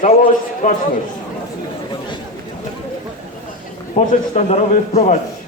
Całość, baczność. Poczet sztandarowy wprowadzić.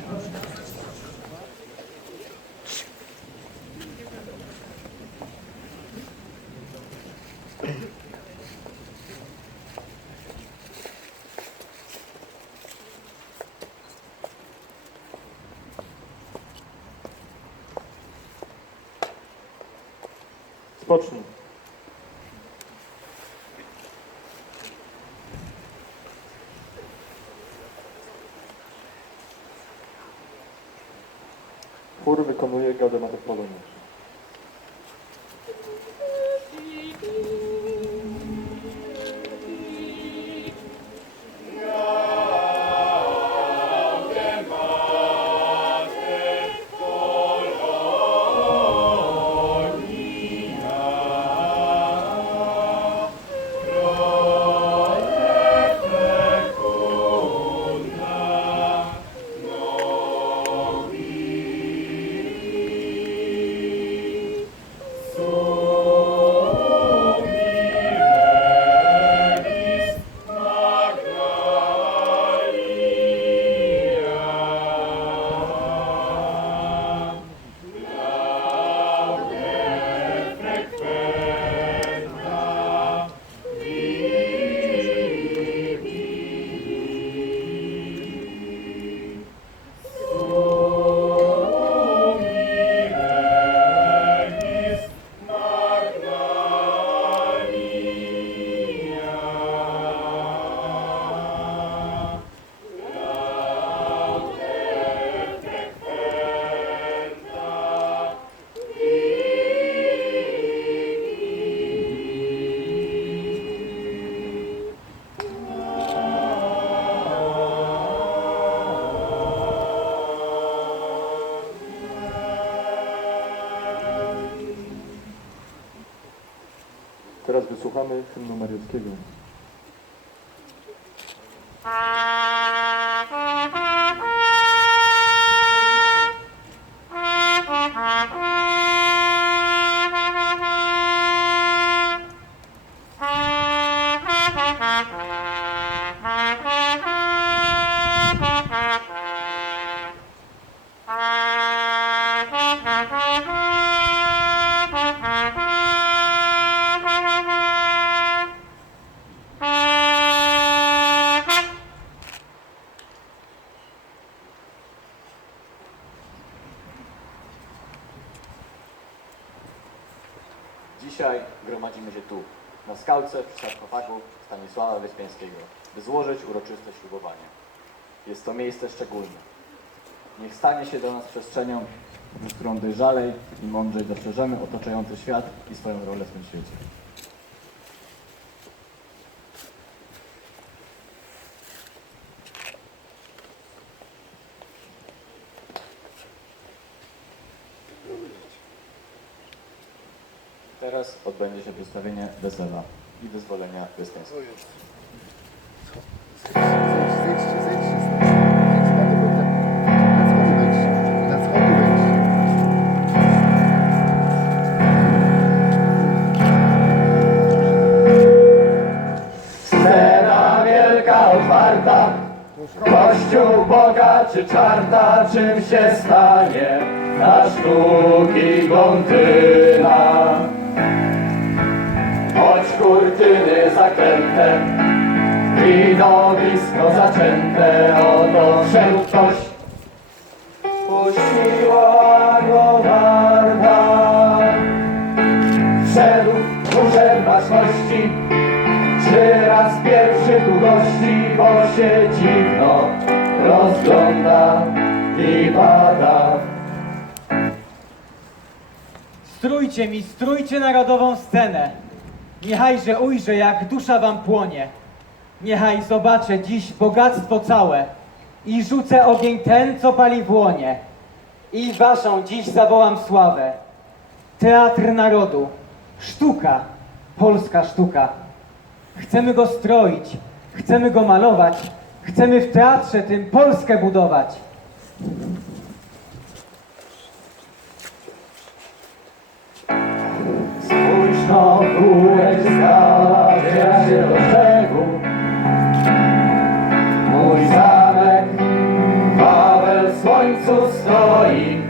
Teraz wysłuchamy hymnu mariackiego. Dzisiaj przy sarkofagu Stanisława Wyspiańskiego, by złożyć uroczyste ślubowanie. Jest to miejsce szczególne. Niech stanie się dla nas przestrzenią, w którą dojrzalej i mądrzej dostrzeżemy otaczający świat i swoją rolę w tym świecie. Teraz odbędzie się przedstawienie wesela i wyzwolenia wyspiańskiego. Zejdźcie, zejdźcie, zejdźcie. Zejdźcie na tego, na schody wejdźcie. Na schody wejdźcie. Scena wielka otwarta, kościół Boga czy czarta, czym się stanie na sztuki Gontyna. Kurtyny zaklęte, widowisko zaczęte, oto wszedł ktoś, puściła go Marta. Wszedł murzem baczności, czy raz pierwszy tu gości, bo się dziwno rozgląda i bada. Strójcie mi, strójcie narodową scenę. Niechajże ujrzę, jak dusza wam płonie. Niechaj zobaczę dziś bogactwo całe i rzucę ogień ten, co pali w łonie. I waszą dziś zawołam sławę. Teatr narodu, sztuka, polska sztuka. Chcemy go stroić, chcemy go malować, chcemy w teatrze tym Polskę budować. Cicho wórek skala, zbiera się do brzegu. Mój zamek, Paweł w słońcu stoi.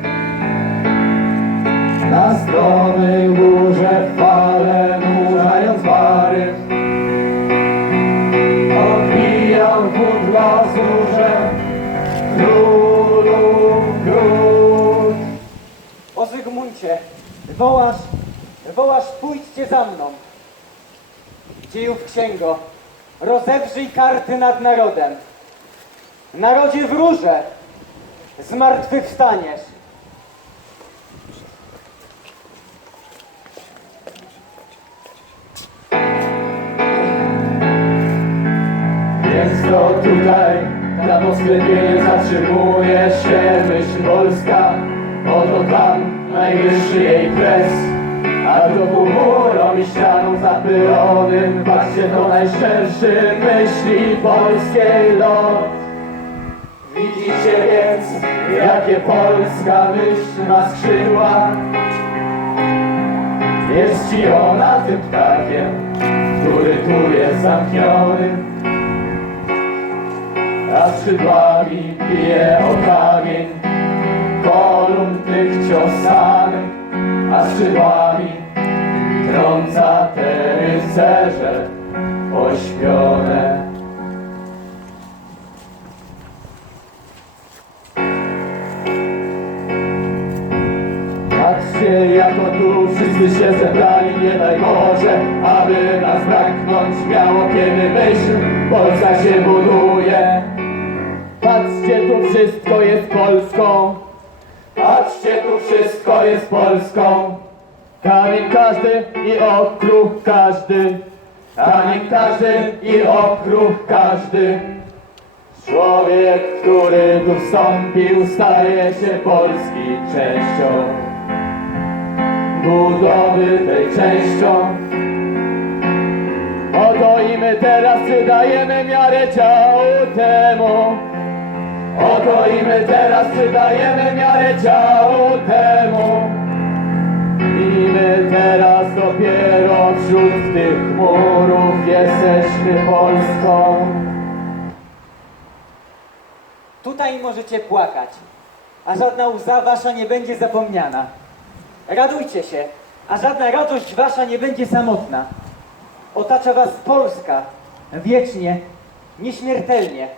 Na strony górze fale, nurzając bary. Odbijam pudła z urzem, królu, król. O Zygmuncie, wołasz wołasz, pójdźcie za mną. Dziejów księgo, rozewrzyj karty nad narodem. Narodzie wróże, zmartwychwstaniesz. Więc to tutaj, na posklepienie zatrzymuje się zapylonym Patrzcie, to najszczerszy myśli polskiej lot. Widzicie więc, jakie polska myśl ma skrzydła. Jest ci ona tym ptakiem, który tu jest zamkniony a skrzydłami bije o kamień kolumn tych ciosanych, a skrzydłami trąca te rycerze ośpione. Patrzcie, jako tu wszyscy się zebrali, nie daj Boże, aby nas braknąć miało kiedy myśl, Polska się buduje. Patrzcie, tu wszystko jest Polską. Patrzcie, tu wszystko jest Polską. Kamień każdy i okruch każdy. Kamień każdy i okruch każdy. Człowiek, który tu wstąpił, staje się Polski częścią. Budowy tej częścią. Oto i my teraz przydajemy miarę ciału temu. Oto i my teraz przydajemy miarę ciału temu. My teraz dopiero wśród tych chmurów jesteśmy Polską. Tutaj możecie płakać, a żadna łza wasza nie będzie zapomniana. Radujcie się, a żadna radość wasza nie będzie samotna. Otacza was Polska, wiecznie, nieśmiertelnie.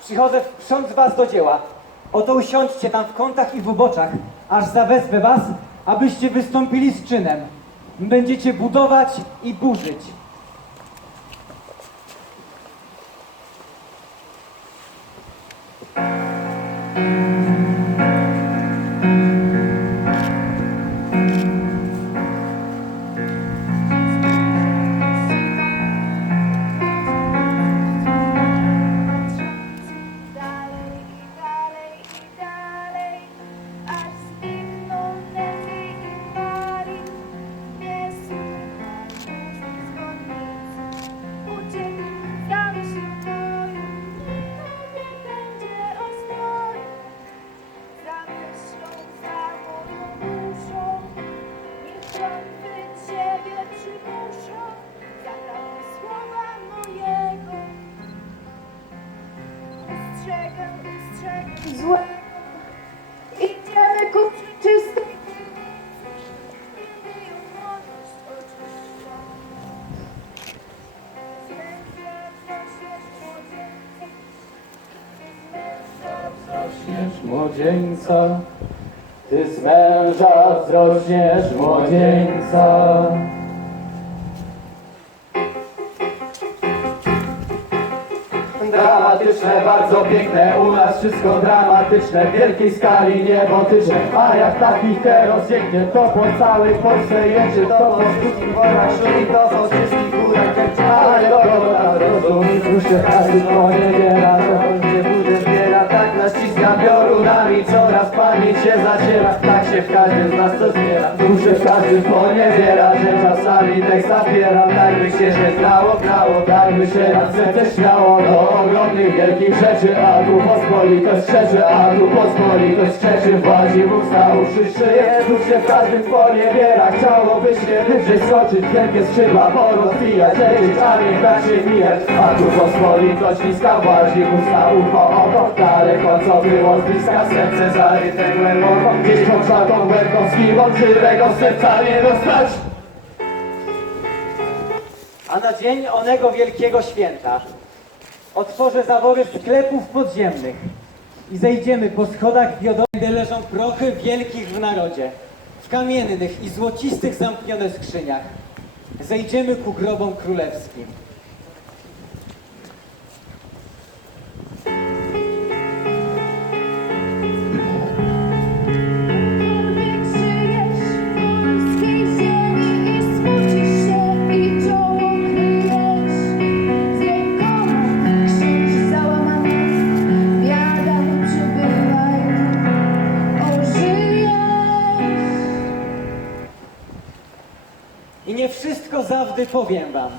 Przychodzę wprząc was do dzieła. Oto usiądźcie tam w kątach i w uboczach, aż zawezwę was, abyście wystąpili z czynem. Będziecie budować i burzyć. Młodzieńca, ty z męża wzrośniesz młodzieńca. Dramatyczne, bardzo piękne, u nas wszystko dramatyczne, w wielkiej skali niebotyczne, a jak takich teraz pięknie, to po całej Polsce jedzie, to po wszystkich worach szumi, to po wszystkich górach ale dobra, rozumiesz, już się każdy to nie wiera, pamięć się zaciera, tak się w każdym z w poniewiera, że czasami tekst zapieram, tak by się że grało, grało, tak by się na serce śmiało, do ogromnych, wielkich rzeczy, a tu pospolitość krzeczy, a tu pospolitość krzeczy, włazi w usta, uszy szyje, tu się w każdym poniewiera, chciałoby się wyżej skoczyć, wielkie skrzydła porozwijać, lecieć, a nie dać się mijać, a tu pospolitość niska, włazi w usta, ucho, oko, daleko, co było z bliska, serce zaryte głęboko, gdzieś pod szlaką głębką, skiwą, tego serca nie dostać. A na dzień onego wielkiego święta otworzę zawory sklepów podziemnych i zejdziemy po schodach wiodowych, gdy leżą prochy wielkich w narodzie, w kamiennych i złocistych zamknione skrzyniach. Zejdziemy ku grobom królewskim. I nie wszystko zawdy powiem wam.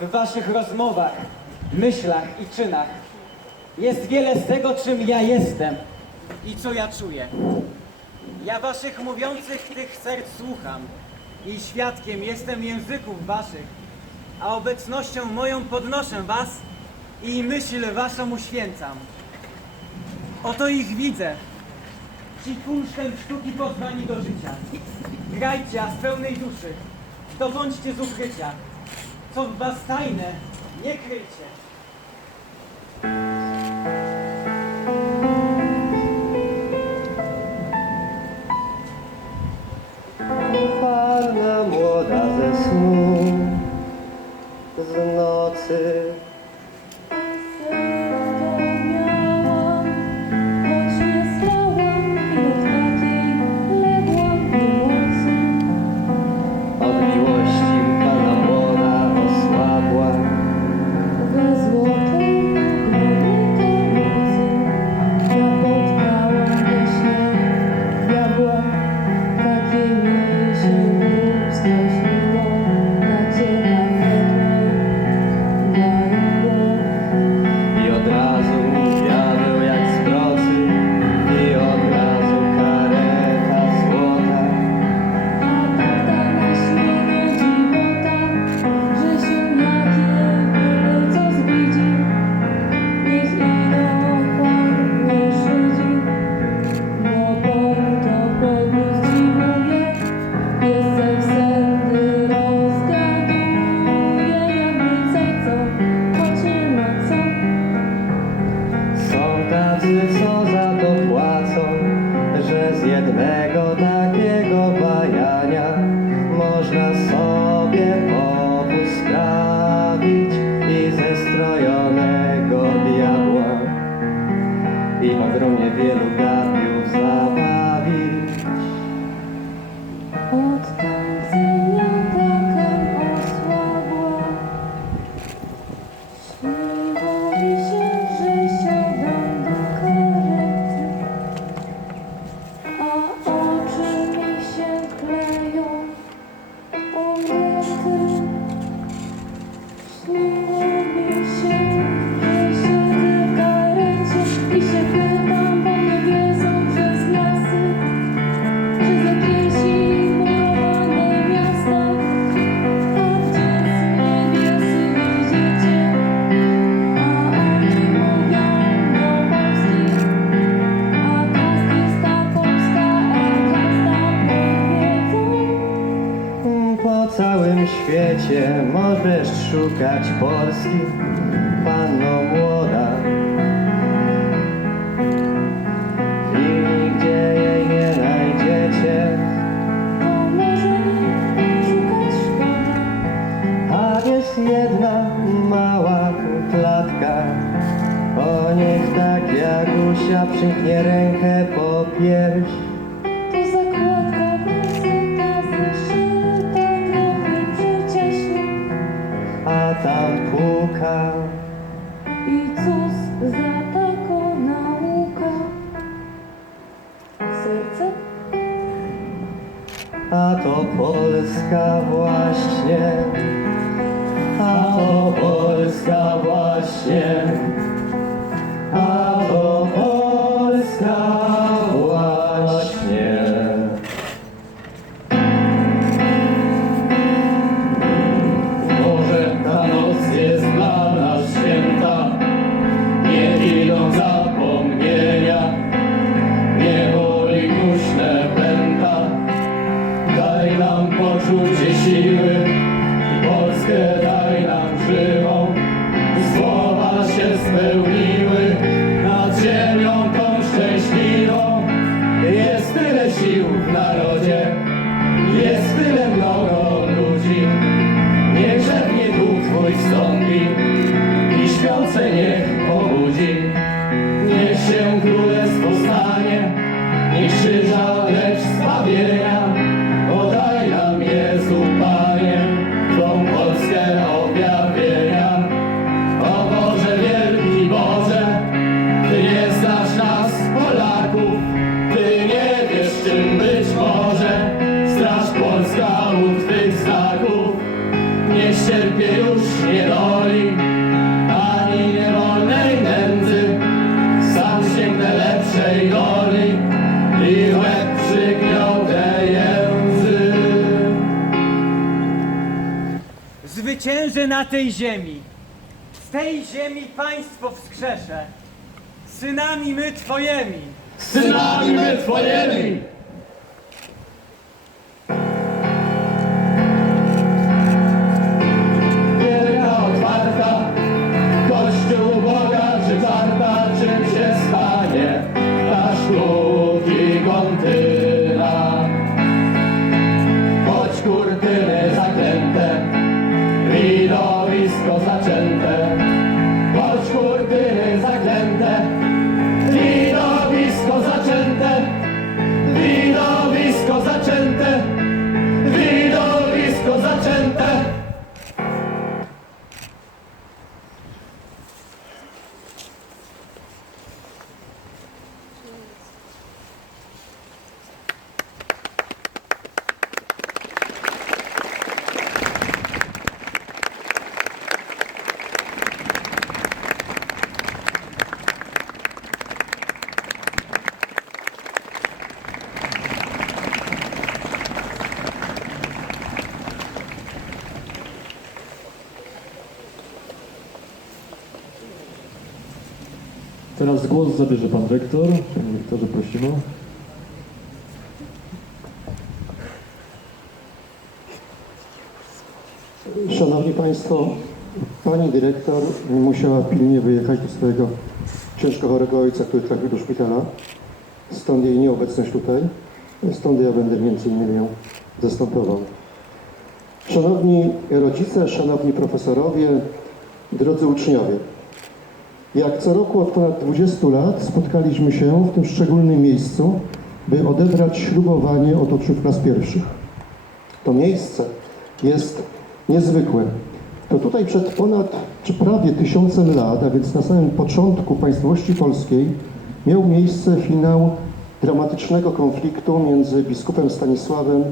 W waszych rozmowach, myślach i czynach jest wiele z tego, czym ja jestem i co ja czuję. Ja waszych mówiących tych serc słucham i świadkiem jestem języków waszych, a obecnością moją podnoszę was i myśl waszą uświęcam. Oto ich widzę, ci kunsztem sztuki pozwani do życia. Grajcie, a z pełnej duszy. Dowońcie z ukrycia, co w was tajne, nie kryjcie. Na tej ziemi. Z tej ziemi państwo wskrzeszę. Synami my twojemi. Synami my Twojemi! Teraz głos zabierze pan rektor. Panie rektorze, prosimy. Szanowni Państwo, Pani dyrektor musiała pilnie wyjechać do swojego ciężko chorego ojca, który trafił do szpitala. Stąd jej nieobecność tutaj. Stąd ja będę między innymi ją zastępował. Szanowni rodzice, szanowni profesorowie, drodzy uczniowie. Jak co roku od ponad 20 lat spotkaliśmy się w tym szczególnym miejscu, by odebrać ślubowanie od uczniów klas pierwszych. To miejsce jest niezwykłe. To tutaj przed ponad, czy prawie tysiącem lat, a więc na samym początku państwowości polskiej, miał miejsce finał dramatycznego konfliktu między biskupem Stanisławem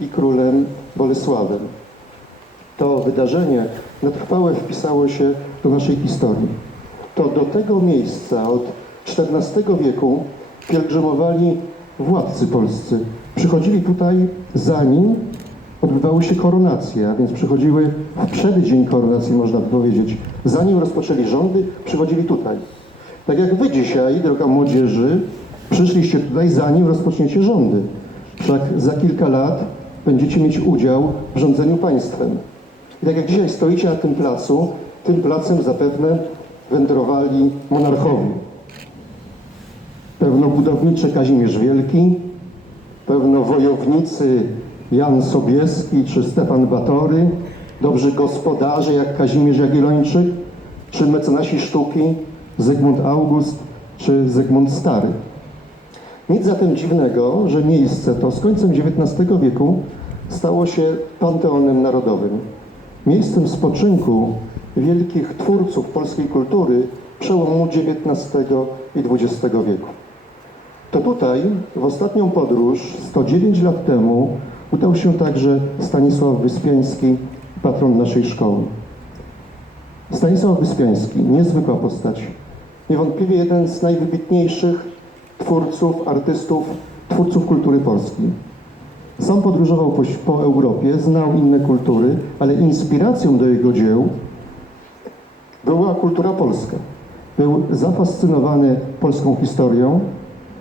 i królem Bolesławem. To wydarzenie na trwałe wpisało się do naszej historii. To do tego miejsca od XIV wieku pielgrzymowali władcy polscy. Przychodzili tutaj zanim odbywały się koronacje, a więc przychodziły w przeddzień koronacji, można by powiedzieć. Zanim rozpoczęli rządy, przychodzili tutaj. Tak jak wy dzisiaj, droga młodzieży, przyszliście tutaj zanim rozpoczniecie rządy. Wszak za kilka lat będziecie mieć udział w rządzeniu państwem. I tak jak dzisiaj stoicie na tym placu, tym placem zapewne wędrowali monarchowie. Pewno budowniczy Kazimierz Wielki, pewno wojownicy Jan Sobieski czy Stefan Batory, dobrzy gospodarze jak Kazimierz Jagiellończyk, czy mecenasi sztuki Zygmunt August czy Zygmunt Stary. Nic zatem dziwnego, że miejsce to z końcem XIX wieku stało się panteonem narodowym. Miejscem spoczynku wielkich twórców polskiej kultury przełomu XIX i XX wieku. To tutaj w ostatnią podróż 109 lat temu udał się także Stanisław Wyspiański, patron naszej szkoły. Stanisław Wyspiański, niezwykła postać, niewątpliwie jeden z najwybitniejszych twórców, artystów, twórców kultury polskiej. Sam podróżował po, po Europie, znał inne kultury, ale inspiracją do jego dzieł była kultura polska. Był zafascynowany polską historią,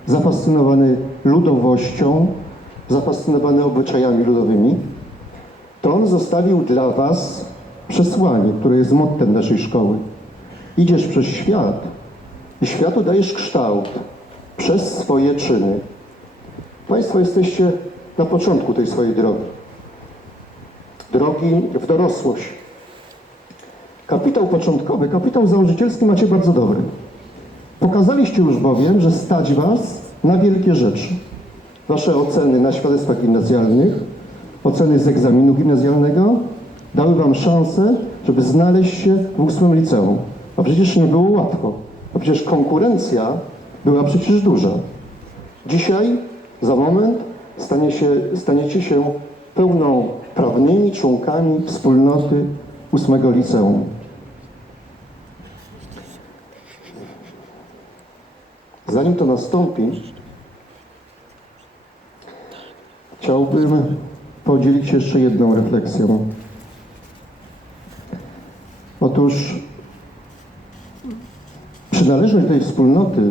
zafascynowany ludowością, zafascynowany obyczajami ludowymi. To on zostawił dla Was przesłanie, które jest mottem naszej szkoły. Idziesz przez świat i światu dajesz kształt przez swoje czyny. Państwo jesteście na początku tej swojej drogi. Drogi w dorosłość. Kapitał początkowy, kapitał założycielski macie bardzo dobry. Pokazaliście już bowiem, że stać Was na wielkie rzeczy. Wasze oceny na świadectwach gimnazjalnych, oceny z egzaminu gimnazjalnego dały Wam szansę, żeby znaleźć się w ósmym liceum. A przecież nie było łatwo. A przecież konkurencja była przecież duża. Dzisiaj, za moment, stanie się, staniecie się pełnoprawnymi członkami wspólnoty ósmego liceum. Zanim to nastąpi, chciałbym podzielić się jeszcze jedną refleksją. Otóż przynależność do tej wspólnoty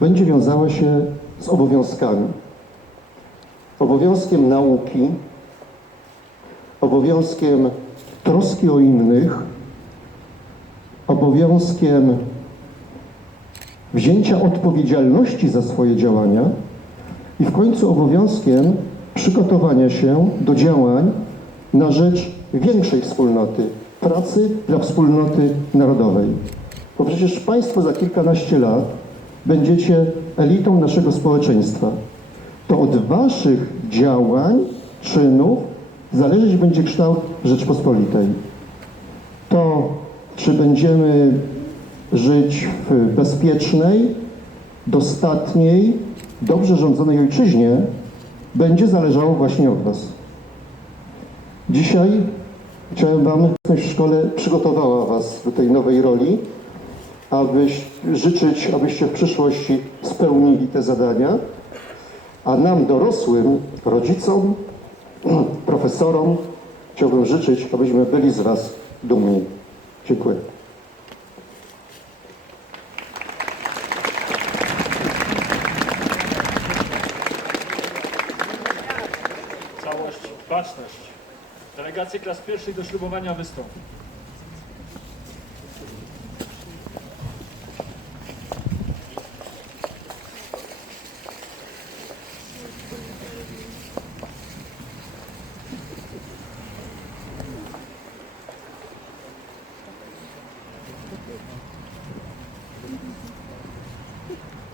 będzie wiązała się z obowiązkami. Obowiązkiem nauki, obowiązkiem troski o innych, obowiązkiem wzięcia odpowiedzialności za swoje działania i w końcu obowiązkiem przygotowania się do działań na rzecz większej wspólnoty, pracy dla wspólnoty narodowej. Bo przecież Państwo za kilkanaście lat będziecie elitą naszego społeczeństwa. To od Waszych działań, czynów zależeć będzie kształt Rzeczpospolitej. To, czy będziemy żyć w bezpiecznej, dostatniej, dobrze rządzonej ojczyźnie, będzie zależało właśnie od Was. Dzisiaj chciałem Wam, w szkole przygotowała Was do tej nowej roli, abyś życzyć, abyście w przyszłości spełnili te zadania, a nam dorosłym, rodzicom, profesorom chciałbym życzyć, abyśmy byli z Was dumni. Dziękuję. Całość, baczność. Delegacje klas pierwszych do ślubowania wystąpi.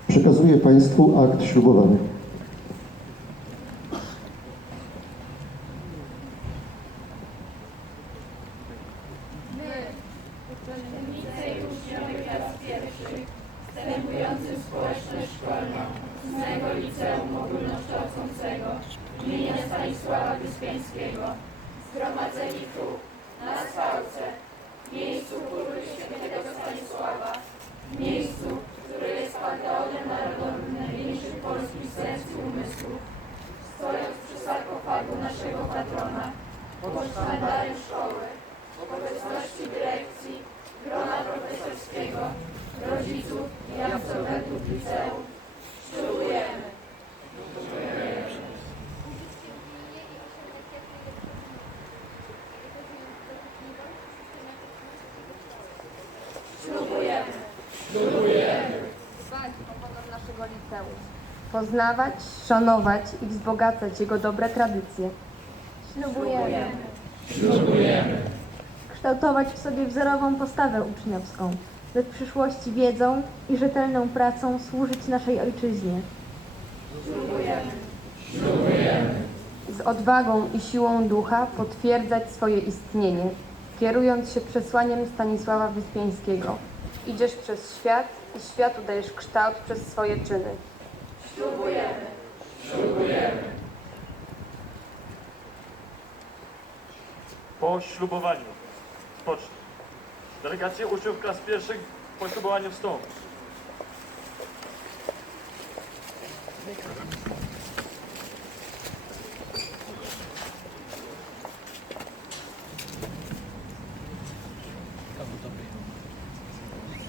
Przekazuję Państwu akt ślubowania. Poznawać, szanować i wzbogacać jego dobre tradycje. Ślubujemy. Kształtować w sobie wzorową postawę uczniowską, by w przyszłości wiedzą i rzetelną pracą służyć naszej ojczyźnie. Z odwagą i siłą ducha potwierdzać swoje istnienie, kierując się przesłaniem Stanisława Wyspiańskiego. Idziesz przez świat i światu dajesz kształt przez swoje czyny. Po ślubowaniu spocznie. Delegacje uczniów klas pierwszych po ślubowaniu wstąpi.